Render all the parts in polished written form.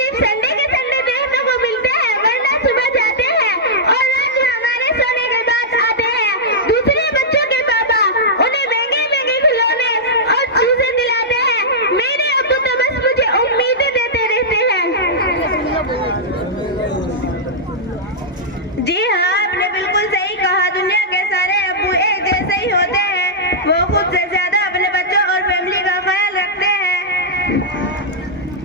सिर्फ संडे के संडे देखने को मिलते हैं, वरना सुबह जाते हैं और रात में हमारे सोने के बाद आते हैं। दूसरे बच्चों के पापा उन्हें महंगे महंगे खिलौने और चीजें दिलाते हैं। मेरे अब्बू तो बस मुझे उम्मीदें देते रहते हैं। जी हाँ, आपने बिल्कुल सही कहा। दुनिया के सारे अब्बू एक जैसे ही होते हैं। वो खुद से ज्यादा अपने बच्चों और फैमिली का ख्याल रखते हैं।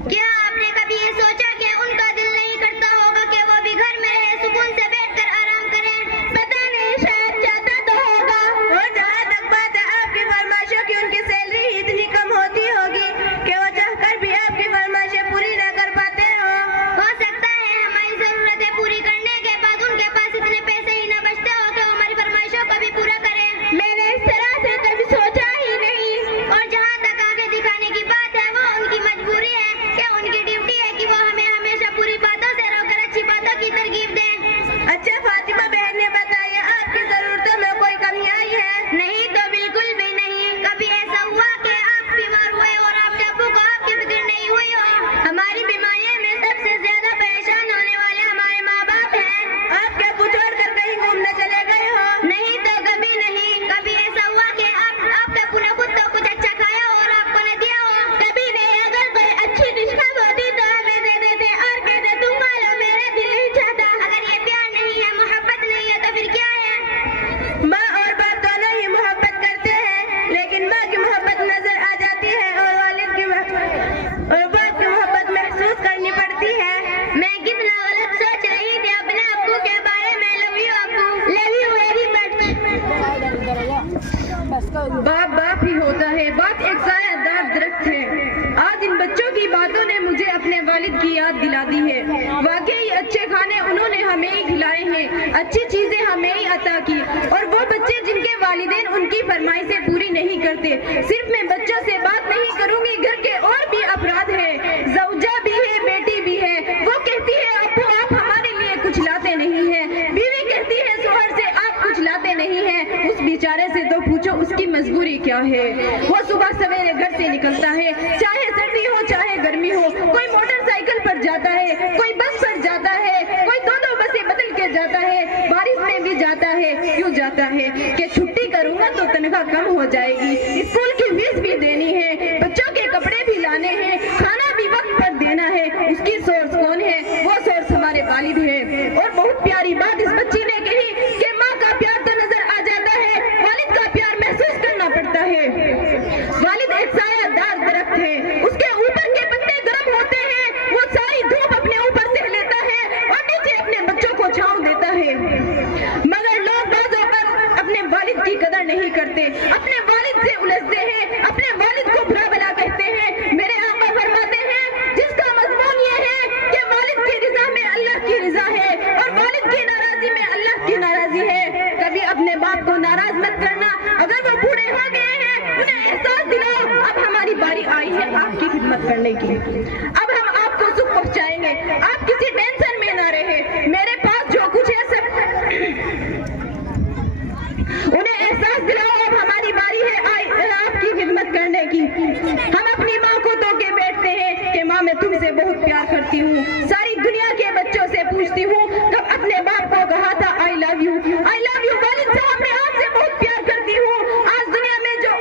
क्या आपने कभी ये सोचा कि उनका दिल नहीं करता होगा कि वो भी घर में रहे, सुकून से बैठकर आराम करें? पता नहीं, शायद चाहता तो होगा। और जहाँ तक बात है आपकी फरमाइशों की, उनकी सैलरी ही इतनी कम होती होगी कि वो चाहकर भी आपकी फरमाइशें पूरी न कर पाते हो सकता है हमारी जरूरतें पूरी करने के बाद उनके पास इतने पैसे ही न बचते हो कि वो हमारी फरमाइशों को भी पूरा करें। मैंने इस तरह से कभी सोचा ही नहीं। और जहाँ तक आगे दिखाने की बात है, वो उनकी मजबूरी है कि उनकी ड्यूटी है कि वो हमें हमेशा पूरी बातों से रोककर अच्छी बातों की तरकीब दें। अच्छा फातिमा बहन ने बताया, आपकी जरूरतों में कोई कमी आई है? नहीं तो बिल्कुल भी नहीं। कभी ऐसा हुआ कि आप बीमार हुए और आपके अब्बू को आपकी फिक्र नहीं हुई हो? हमारी बीमारियों में सबसे ज्यादा परेशान होने वाले हमारे माँ बाप हैं। आपके अब्बू छोड़कर कहीं घूमने चले गए हो? नहीं तो कभी नहीं। कभी ऐसा हुआ कि आपके अब्बू ने खुद तो कुछ अच्छा खाया हो और आपको न दिया हो? कभी नहीं। अगर कोई अच्छी डिश होती तो हमें दे देते और कहते तुम खा लो, मेरा दिल नहीं चाहता। अगर ये प्यार नहीं है, मोहब्बत नहीं है, तो फिर क्या है? माँ और बाप दोनों ही मोहब्बत करते हैं, लेकिन माँ की मोहब्बत नजर आ जाती है और वालिद की और बाप की मोहब्बत महसूस करनी पड़ती है। मैं कितना गलत सोच रही थी अपने अब्बू के बारे में। लव यू अब्बू, लव यू वेरी मच। बाप बाप ही होता है। बाप एक सायादार दरख्त है। आज इन बच्चों की बातों ने मुझे अपने वालिद की याद दिला दी है। वाकई अच्छे खाने उन्होंने हमें ही खिलाए हैं, अच्छी चीजें हमें ही अता की। और वो बच्चे जिनके वालिदैन उनकी फरमाइशें पूरी नहीं करते। सिर्फ मैं बच्चों से बात नहीं करूंगी, घर के और भी अफराद हैं। ज़ौजा भी है, बेटी भी है। वो कहती है अब्बू आप हमारे लिए कुछ लाते नहीं है। बीवी कहती है शोहर से आप कुछ लाते नहीं है। उस बेचारे से तो पूछो उसकी मजबूरी क्या है। वो सुबह सवेरे घर से निकलता है, चाहे सर्दी हो चाहे गर्मी हो। कोई मोटरसाइकिल पर जाता है, कोई बस पर जाता है, कोई दो बसें बदल के जाता है, बारिश में भी जाता है। क्यों जाता है? कि छुट्टी करूंगा तो तनख्वाह कम हो जाएगी, स्कूल की फीस भी देनी है, बच्चों के कपड़े भी लाने हैं, खाना भी वक्त पर देना है। उसकी सोर्स कौन है? वो सोर्स हमारे वालिद है। और बहुत प्यारी बात इस बच्ची ने कही कि माँ का प्यार तो नजर आ जाता है, वालिद का प्यार महसूस करना पड़ता है। वालिद एक सायादार दरख्त है, उसके ऊपर के पत्ते गर्म होते हैं, वो सारी धूप अपने ऊपर सह लेता है और नीचे अपने बच्चों को छांव देता है। मगर लोग बाज़ औक़ात अपने वालिद की कदर नहीं करते, अपने वालिद से उलझते हैं, अपने वालिद को बुरा भला कहते हैं। मेरे आका फरमाते हैं जिसका मज़मून ये है कि वालिद की रिज़ा में अल्लाह की रिज़ा है और वालिद की नाराज़ी में अल्लाह की नाराज़ी है। कभी अपने बाप को नाराज मत करना। अगर वो बूढ़े हो गए हैं, उन्हें एहसास दिलाओ अब हमारी बारी आई है आपकी खिदमत करने की। अब हम आपको सुख पहुंचाएंगे, आप किसी टेंशन में ना रहे। मेरे पास जो कुछ है सब उन्हें एहसास दिलाओ अब हमारी बारी है आपकी खिदमत करने की। हम अपनी माँ को तो के बैठते हैं कि माँ मैं तुमसे बहुत प्यार करती हूँ। सारी दुनिया के बच्चों से पूछती हूँ कब अपने बाप को कहा था आई लव यू। वालिद साहब मैं आपसे बहुत प्यार करती हूँ। आज दुनिया में जो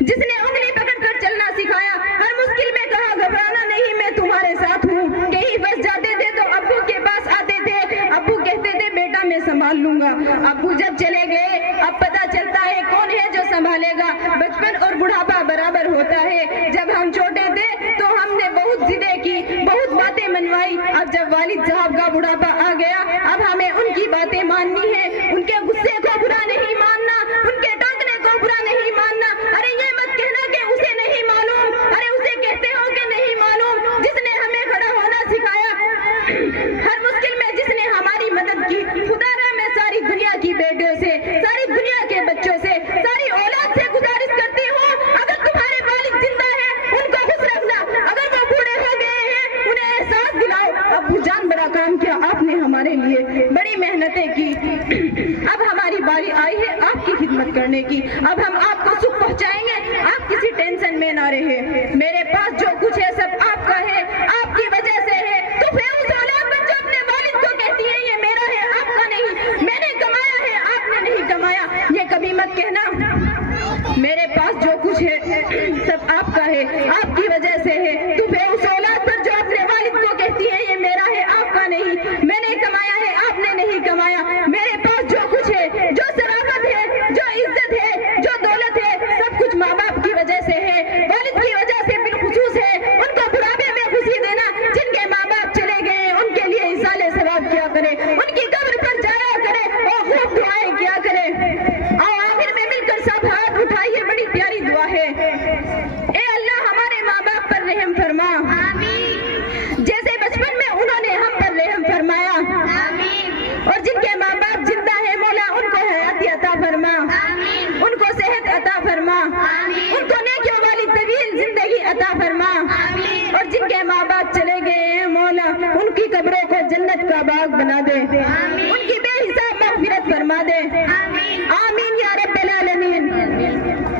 जिसने उंगली पकड़कर चलना सिखाया, हर मुश्किल में कहा घबराना नहीं मैं तुम्हारे साथ हूँ। कहीं फंस जाते थे तो अब्बू के पास आते थे, अब्बू कहते थे बेटा मैं संभाल लूंगा। अब्बू जब चले गए अब पता चलता है कौन है जो संभालेगा। बचपन और बुढ़ापा बराबर होता है। जब हम छोटे थे तो हमने बहुत जिदें की, बहुत बातें मनवाई। अब जब वालिद साहब का बुढ़ापा आ गया, अब हमें उनकी बातें माननी है। उनके गुस्से को बुरा नहीं मानना, उनके टांकने को बुरा नहीं मानना। अरे ये मत कहना कि उसे नहीं मालूम, अरे उसे कहते हो कि नहीं मालूम जिसने हमें खड़ा होना सिखाया, हर मुश्किल में जिसने हमारी मदद की। खुदा रा मैं सारी दुनिया की बेटियों से, सारी दुनिया के बच्चों से, सारी औलाद से गुजारिश करती हूँ अगर तुम्हारे वालिद जिंदा है उनको खुश रखना। अगर वो बूढ़े हो गए हैं उन्हें एहसास दिलाओ अब्बू जान बड़ा काम किया आपने हमारे लिए, बड़ी मेहनतें की। अब हमारी बारी आई है आपकी आ रहे। मेरे पास जो कुछ है सब आपका है, आपकी वजह से है। तो फिर उस औलाद पर जो अपने वालिद को कहती है ये मेरा है, आपका नहीं, मैंने कमाया है, आपने नहीं कमाया, ये कभी मत कहना। मेरे पास जो कुछ है सब आपका है, आपकी वजह से है। तो फिर उस औलाद पर जो अपने वालिद को कहती है ये मेरा है, आपका नहीं, मैंने कमाया है, आपने नहीं कमाया। मेरे पास जो कुछ है, जो शराफत है, जो इज्जत है, जो दौलत है, सब कुछ माँ बाप की वजह से है, वालिद की वजह से बिलखुसूस है। उनको बुढ़ापे में खुशी देना, जिनके माँ बाप चले गए उनके लिए इसाले सवाब किया करे, उनकी कब्र पर जाया करे और खूब दुआएं किया करे। और आखिर में मिलकर सब हाथ उठाइए, बड़ी प्यारी दुआ है। ए अल्लाह हमारे माँ बाप पर रहम फरमा, जैसे बचपन में उन्होंने हम पर रहम फरमाया। और जिनके माँ बाप जिंदा है मौला उनको हयाती अता फरमा, उनको सेहत अता फरमा, उनको नेकियों वाली तवील जिंदगी अता फरमा। और जिनके माँ बाप चले गए हैं मौला उनकी कब्रों को जन्नत का बाग बना दे, उनकी बेहिसाब मग़फ़िरत फरमा दे।